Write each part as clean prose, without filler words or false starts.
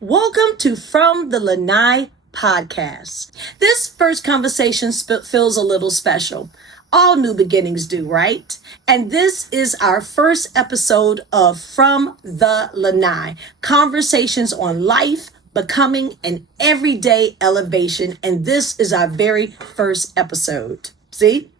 Welcome to From the Lanai podcast. This first conversation feels a little special. All new beginnings do, right? And this is our first episode of From the Lanai, conversations on life, becoming, and everyday elevation. And this is our very first episode. See?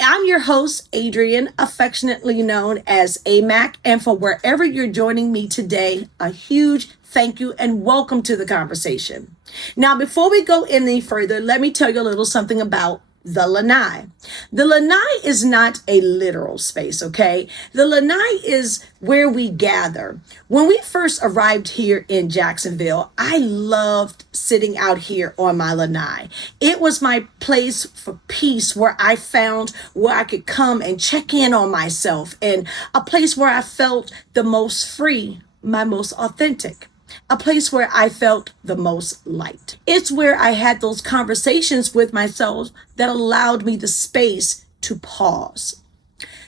I'm your host, Adrian, affectionately known as AMAC. And for wherever you're joining me today, a huge thank you and welcome to the conversation. Now, before we go any further, let me tell you a little something about the Lanai. The Lanai is not a literal space, okay? The Lanai is where we gather. When we first arrived here in Jacksonville, I loved sitting out here on my Lanai. It was my place for peace where I found where I could come and check in on myself, and a place where I felt the most free, my most authentic. A place where I felt the most light. It's where I had those conversations with myself that allowed me the space to pause.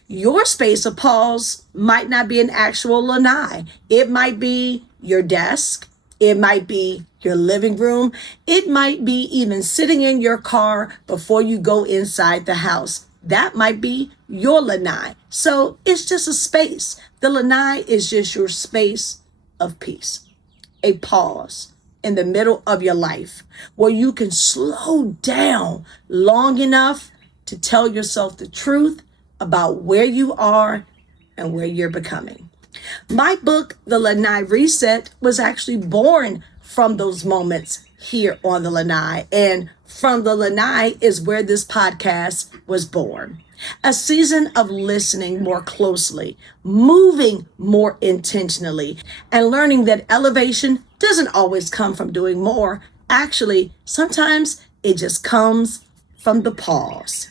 Your space of pause might not be an actual lanai. It might be your desk. It might be your living room. It might be even sitting in your car before you go inside the house. That might be your lanai. So it's just a space. The lanai is just your space of peace. A pause in the middle of your life where you can slow down long enough to tell yourself the truth about where you are and where you're becoming. My book, The Lanai Reset, was actually born from those moments here on the Lanai, and from the Lanai is where this podcast was born. A season of listening more closely, moving more intentionally, and learning that elevation doesn't always come from doing more. Actually, sometimes it just comes from the pause.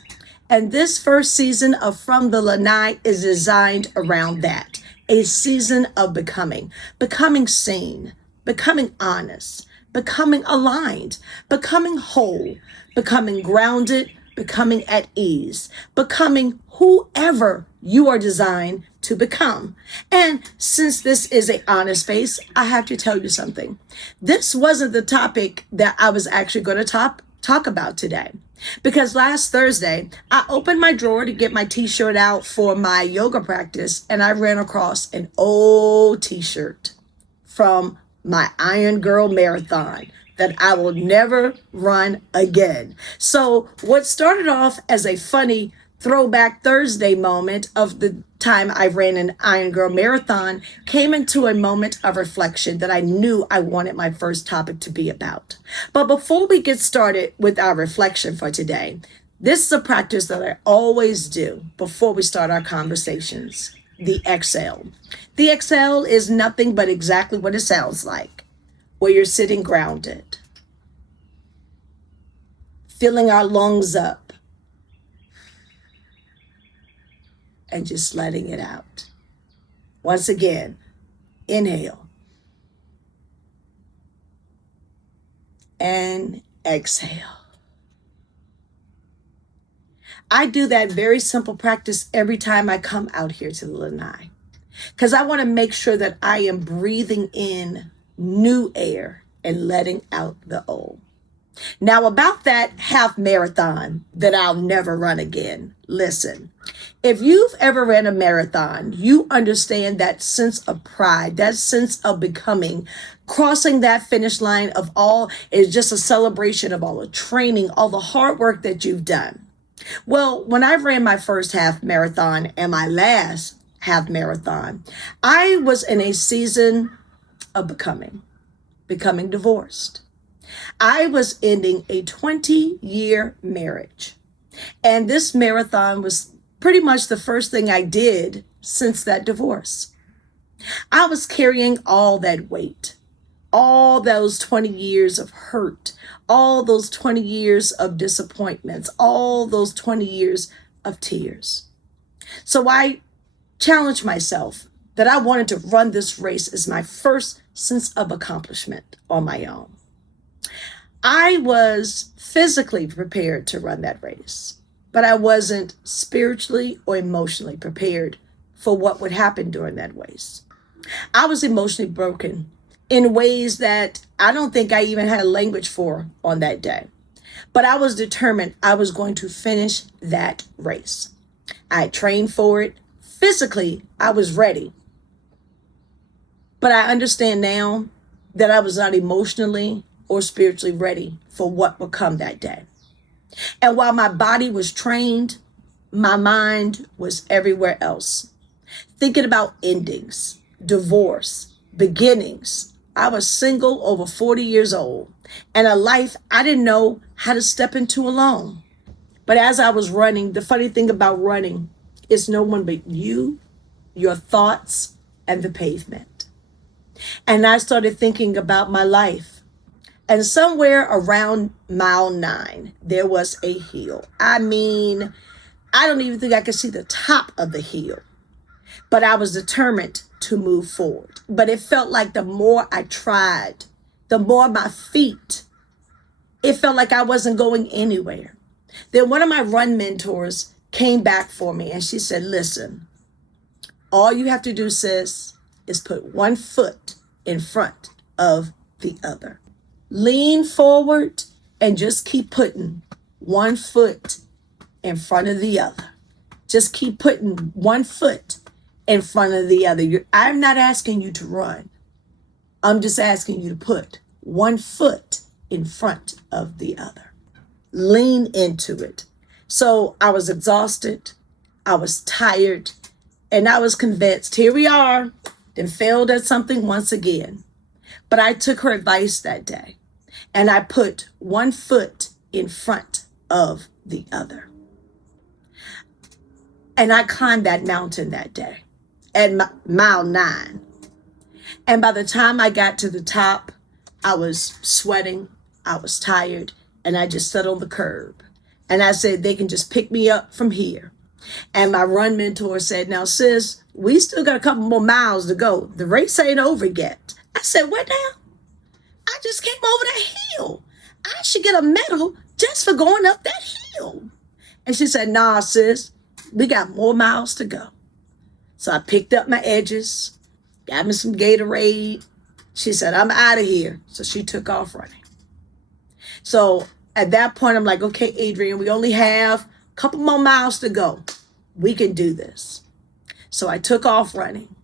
And this first season of From the Lanai is designed around that. A season of becoming seen, becoming honest, becoming aligned, becoming whole, becoming grounded, becoming at ease, becoming whoever you are designed to become. And since this is an honest space, I have to tell you something. This wasn't the topic that I was actually going to talk about today. Because last Thursday, I opened my drawer to get my t-shirt out for my yoga practice, and I ran across an old t-shirt from my Iron Girl marathon that I will never run again. So what started off as a funny throwback Thursday moment of the time I ran an Iron Girl marathon came into a moment of reflection that I knew I wanted my first topic to be about. But before we get started with our reflection for today, this is a practice that I always do before we start our conversations. The exhale. The exhale is nothing but exactly what it sounds like, where you're sitting grounded, filling our lungs up, and just letting it out. Once again, inhale and exhale. I do that very simple practice every time I come out here to the Lanai, because I want to make sure that I am breathing in new air and letting out the old. Now, about that half marathon that I'll never run again. Listen, if you've ever ran a marathon, you understand that sense of pride, that sense of becoming. Crossing that finish line of all is just a celebration of all the training, all the hard work that you've done. Well, when I ran my first half marathon and my last half marathon, I was in a season of becoming divorced. I was ending a 20-year marriage. And this marathon was pretty much the first thing I did since that divorce. I was carrying all that weight, all those 20 years of hurt, all those 20 years of disappointments, all those 20 years of tears. So I challenged myself that I wanted to run this race as my first sense of accomplishment on my own. I was physically prepared to run that race, but I wasn't spiritually or emotionally prepared for what would happen during that race. I was emotionally broken in ways that I don't think I even had a language for on that day. But I was determined I was going to finish that race. I had trained for it. Physically, I was ready. But I understand now that I was not emotionally or spiritually ready for what would come that day. And while my body was trained, my mind was everywhere else, thinking about endings, divorce, beginnings. I was single, over 40 years old, and a life I didn't know how to step into alone. But as I was running, the funny thing about running is no one but you, your thoughts, and the pavement. And I started thinking about my life. And somewhere around mile 9, there was a hill. I mean, I don't even think I could see the top of the hill, but I was determined to move forward. But it felt like the more I tried, the more my feet, it felt like I wasn't going anywhere. Then one of my run mentors came back for me and she said, listen, all you have to do, sis, is put one foot in front of the other. Lean forward and just keep putting one foot in front of the other. Just keep putting one foot in front of the other. I'm not asking you to run. I'm just asking you to put one foot in front of the other. Lean into it. So I was exhausted. I was tired. And I was convinced, here we are, then failed at something once again. But I took her advice that day. And I put one foot in front of the other. And I climbed that mountain that day at mile 9. And by the time I got to the top, I was sweating, I was tired, and I just sat on the curb. And I said, they can just pick me up from here. And my run mentor said, now, sis, we still got a couple more miles to go. The race ain't over yet. I said, what now? I just came over that hill. I should get a medal just for going up that hill. And she said, nah, sis, we got more miles to go. So I picked up my edges, got me some Gatorade. She said, I'm out of here. So she took off running. So at that point, I'm like, okay, Adrian, we only have a couple more miles to go. We can do this. So I took off running.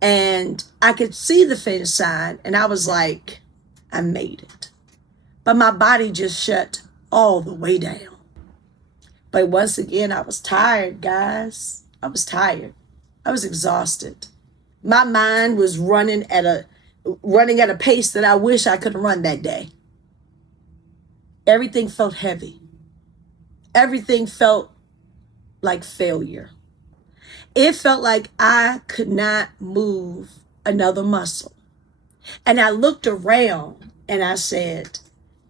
And I could see the finish sign, and I was like, I made it. But my body just shut all the way down. But once again, I was tired, guys. I was tired. I was exhausted. My mind was running at a pace that I wish I could have run that day. Everything felt heavy. Everything felt like failure. It felt like I could not move another muscle. And I looked around and I said,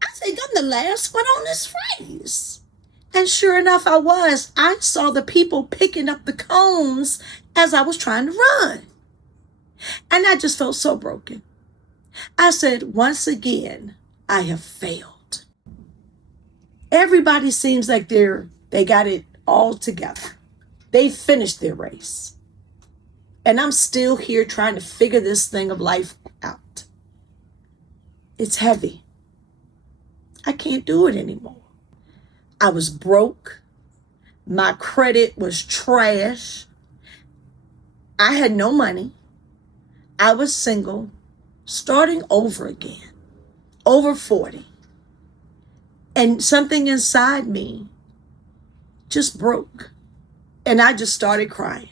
I think I'm the last one on this race. And sure enough, I was. I saw the people picking up the cones as I was trying to run. And I just felt so broken. I said, once again, I have failed. Everybody seems like they got it all together. They finished their race. And I'm still here trying to figure this thing of life out. It's heavy. I can't do it anymore. I was broke. My credit was trash. I had no money. I was single, starting over again, over 40. And something inside me just broke. And I just started crying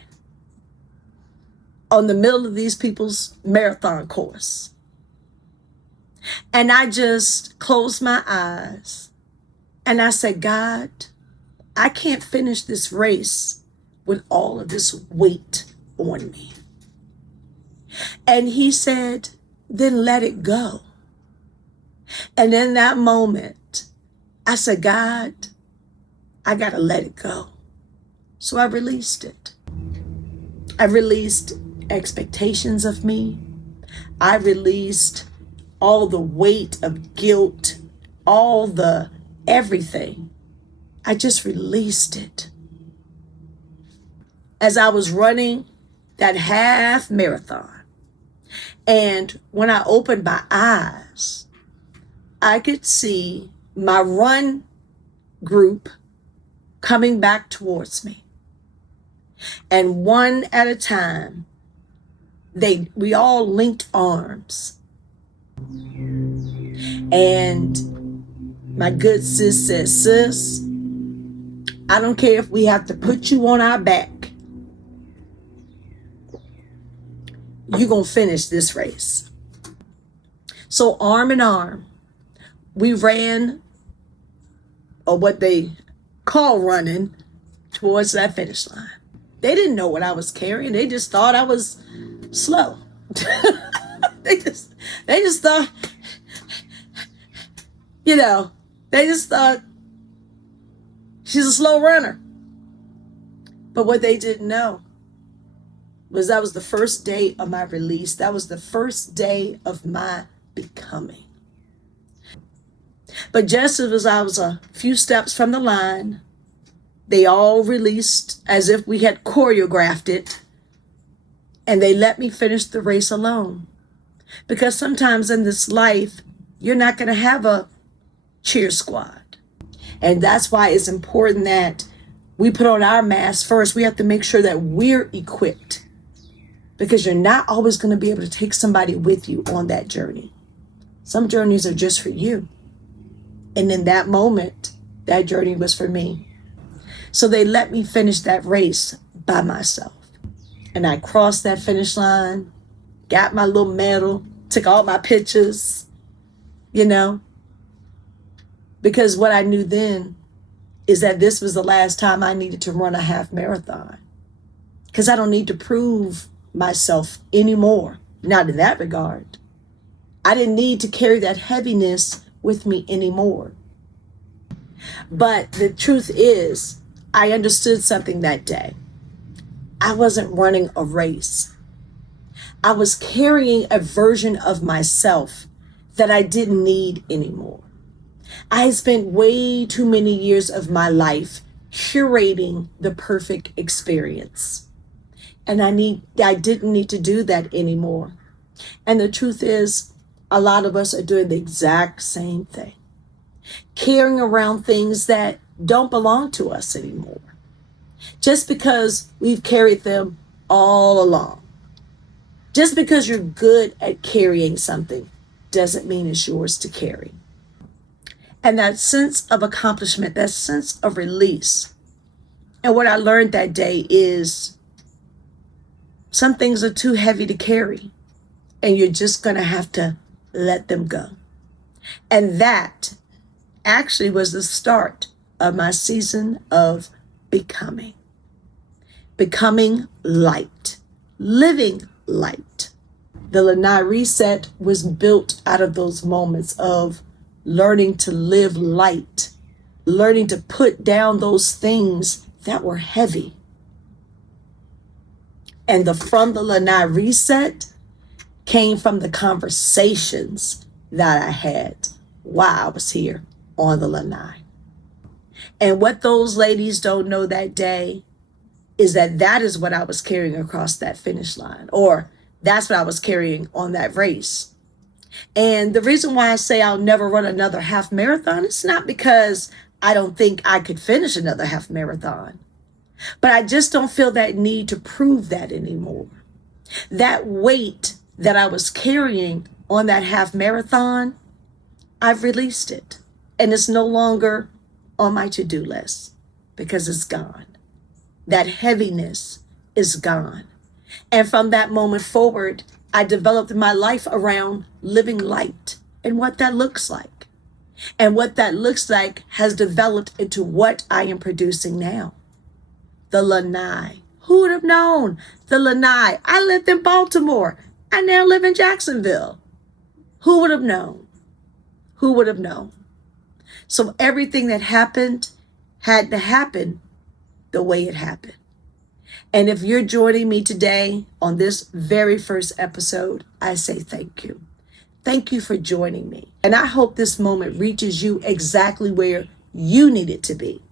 on the middle of these people's marathon course. And I just closed my eyes and I said, God, I can't finish this race with all of this weight on me. And he said, then let it go. And in that moment, I said, God, I got to let it go. So I released it. I released expectations of me. I released all the weight of guilt, all the everything. I just released it. As I was running that half marathon, And when I opened my eyes, I could see my run group coming back towards me. And one at a time, we all linked arms. And my good sis said, sis, I don't care if we have to put you on our back. You're going to finish this race. So arm in arm, we ran, or what they call running, towards that finish line. They didn't know what I was carrying. They just thought I was slow. They just thought, they just thought she's a slow runner. But what they didn't know was that was the first day of my release. That was the first day of my becoming. But just as I was a few steps from the line, they all released as if we had choreographed it, and they let me finish the race alone. Because sometimes in this life, you're not going to have a cheer squad. And that's why it's important that we put on our mask first. We have to make sure that we're equipped, because you're not always going to be able to take somebody with you on that journey. Some journeys are just for you. And in that moment, that journey was for me. So they let me finish that race by myself. And I crossed that finish line, got my little medal, took all my pictures, because what I knew then is that this was the last time I needed to run a half marathon, because I don't need to prove myself anymore. Not in that regard. I didn't need to carry that heaviness with me anymore. But the truth is, I understood something that day. I wasn't running a race. I was carrying a version of myself that I didn't need anymore. I had spent way too many years of my life curating the perfect experience. And I didn't need to do that anymore. And the truth is, a lot of us are doing the exact same thing. Carrying around things that don't belong to us anymore. Just because we've carried them all along. Just because you're good at carrying something doesn't mean it's yours to carry. And that sense of accomplishment, that sense of release. And what I learned that day is some things are too heavy to carry, and you're just going to have to let them go. And that actually was the start of my season of becoming. Becoming light. Living light. The Lanai Reset was built out of those moments of learning to live light. Learning to put down those things that were heavy. And the From the Lanai Reset came from the conversations that I had while I was here on the Lanai. And what those ladies don't know that day is that is what I was carrying across that finish line, or that's what I was carrying on that race. And the reason why I say I'll never run another half marathon, it's not because I don't think I could finish another half marathon, but I just don't feel that need to prove that anymore. That weight that I was carrying on that half marathon, I've released it. And it's no longer on my to-do list because it's gone. That heaviness is gone. And from that moment forward, I developed my life around living light and what that looks like. And what that looks like has developed into what I am producing now. The Lanai. Who would have known? The Lanai. I lived in Baltimore. I now live in Jacksonville. Who would have known? Who would have known? So everything that happened had to happen the way it happened. And if you're joining me today on this very first episode, I say thank you. Thank you for joining me. And I hope this moment reaches you exactly where you need it to be.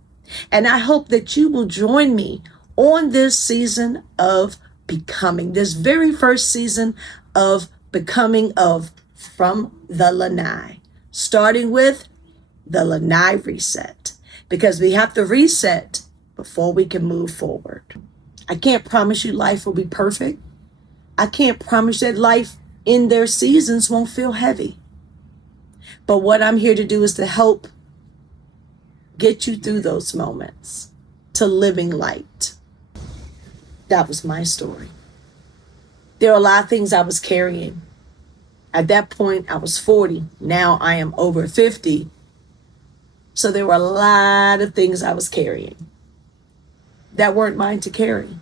And I hope that you will join me on this season of becoming, this very first season of becoming of From the Lanai, starting with the Lanai reset, because we have to reset before we can move forward. I can't promise you life will be perfect. I can't promise that life in their seasons won't feel heavy. But what I'm here to do is to help get you through those moments to living light. That was my story. There are a lot of things I was carrying. At that point, I was 40. Now I am over 50. So there were a lot of things I was carrying that weren't mine to carry.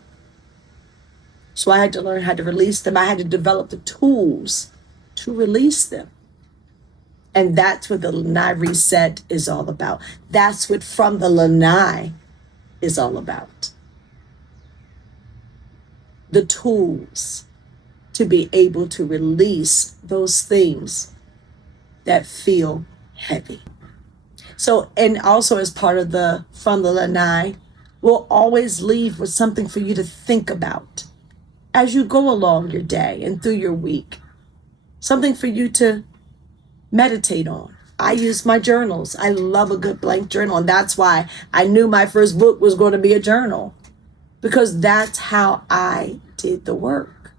So I had to learn how to release them. I had to develop the tools to release them. And that's what the Lanai reset is all about. That's what From the Lanai is all about. The tools to be able to release those things that feel heavy. So, and also as part of the From the Lanai, we'll always leave with something for you to think about as you go along your day and through your week. Something for you to meditate on. I use my journals. I love a good blank journal. And that's why I knew my first book was going to be a journal, because that's how I did the work.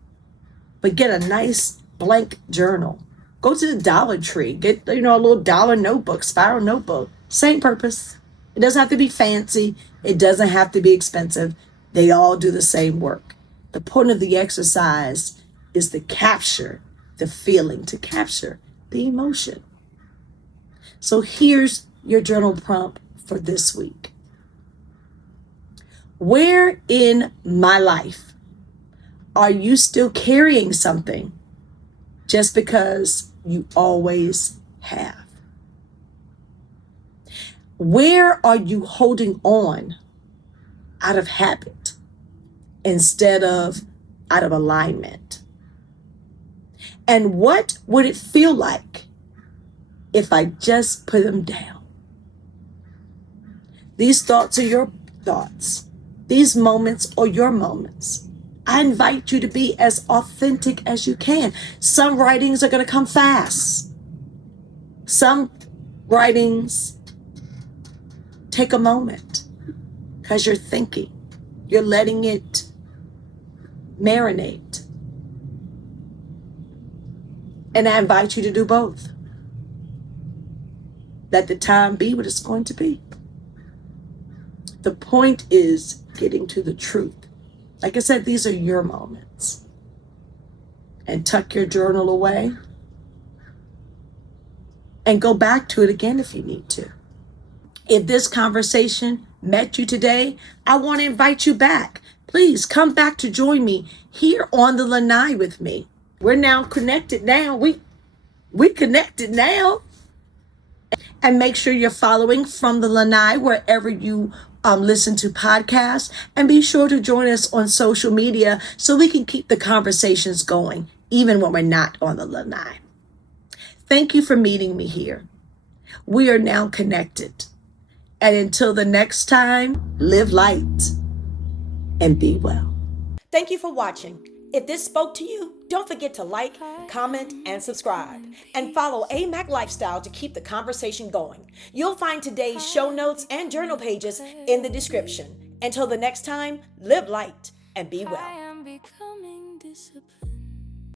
But get a nice blank journal. Go to the Dollar Tree. Get, a little dollar notebook, spiral notebook. Same purpose. It doesn't have to be fancy. It doesn't have to be expensive. They all do the same work. The point of the exercise is to capture the feeling, to capture the emotion. So here's your journal prompt for this week. Where in my life are you still carrying something just because you always have? Where are you holding on out of habit instead of out of alignment? And what would it feel like if I just put them down? These thoughts are your thoughts. These moments are your moments. I invite you to be as authentic as you can. Some writings are going to come fast. Some writings take a moment because you're thinking. You're letting it marinate. And I invite you to do both. Let the time be what it's going to be. The point is getting to the truth. Like I said, these are your moments. And tuck your journal away. And go back to it again if you need to. If this conversation met you today, I want to invite you back. Please come back to join me here on the Lanai with me. We're now connected now. We connected now. And make sure you're following From the Lanai wherever you listen to podcasts. And be sure to join us on social media so we can keep the conversations going, even when we're not on the Lanai. Thank you for meeting me here. We are now connected. And until the next time, live light and be well. Thank you for watching. If this spoke to you, don't forget to like, comment, and subscribe. And follow AMAC Lifestyle to keep the conversation going. You'll find today's show notes and journal pages in the description. Until the next time, live light and be well.